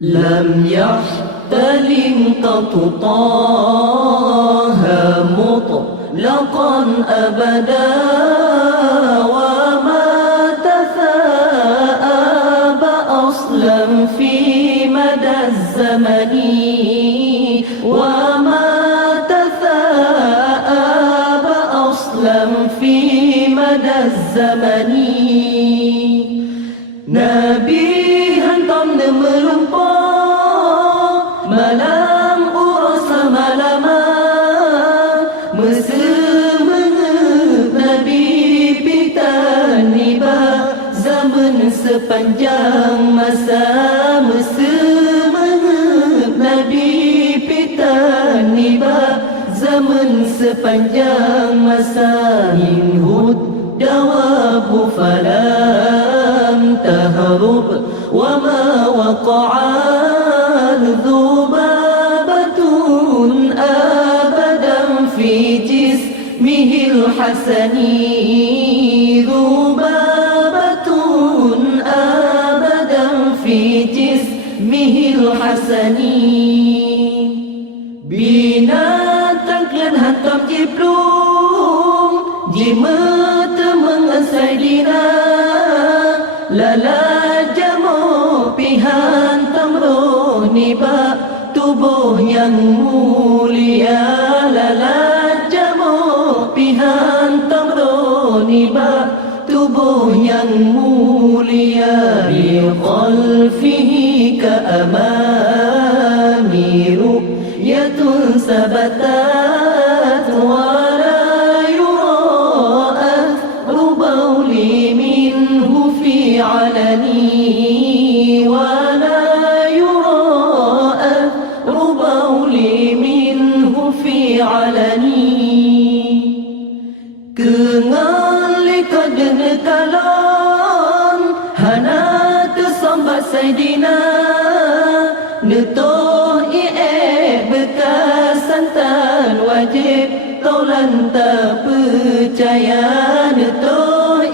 لم يحتلم قط طه مطلقا أبدا وما تثاءب أصلا في مدى الزمن وما تثاءب أصلا في مدى الزمن نبي hantam melumpah malam urasa malaman Mesemengep Nabi pitan niba zaman sepanjang masa Mesemengep Nabi pitan niba zaman sepanjang masa Inhud jawabu falam tahrub وما وقع ذبابة أبدا في جسمه الحسن ذبابة أبدا في جسمه الحسن binatang klan hantam jiplung jimat mengasai dina lala pihan tamroh niba tubuh yang mulia lala jamu pihan tamroh niba tubuh yang mulia bi khalfihi ka amami ru'yatun sabatat wa la yura rubawli minhu fi alani Sayyidina Nutuh bekas santan wajib taulan tak percaya Nutuh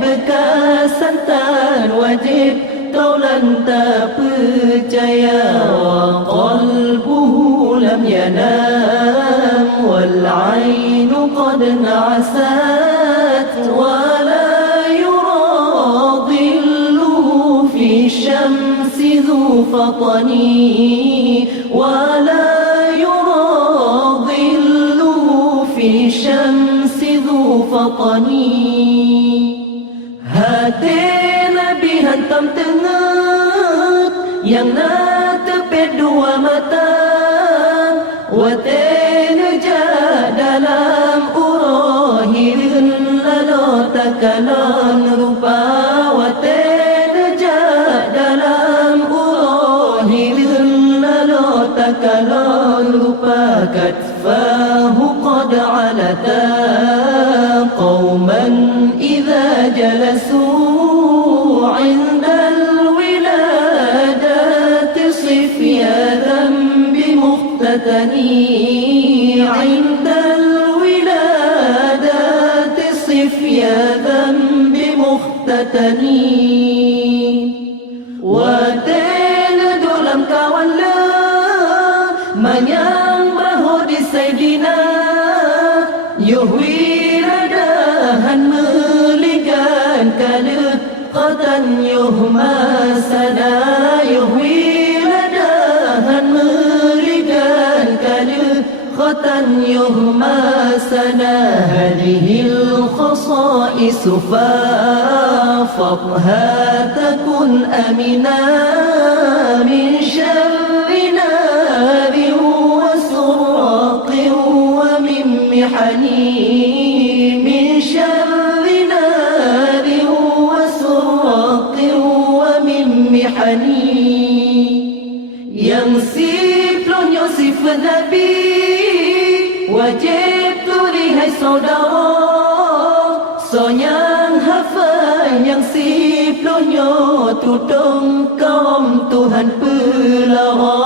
bekas santan wajib taulan tak percaya Wa qalbuhu lam yanam wal ainu qad na'asat wa الشمس ذو فطني ولا يرى ظله في الشمس ذو فطني Hati Nabi hantam tengah yang nak tepet dua mata Watena jah dalam urahirun lalu takalan rupa Kalau lupa katfahu qad alata qawman idha jalasu indal wiladati sifyadan bimuqtatani indal wiladati sifyadan bimuqtatani Watena dalam kawan Manyang bahu di Sayyidina Yuhwi radahan meligan kada Qatan yuhmasana Yuhwi radahan meligan kada Qatan yuhmasana Hadihil khasaisu fafadha takun amina min syarrina محني من شر نار وسرق ومن محني ينسف لون يوسف النبي وجبت لهي saudara Sonyang hafal yang sif lonyo tudung kaum Tuhan pelara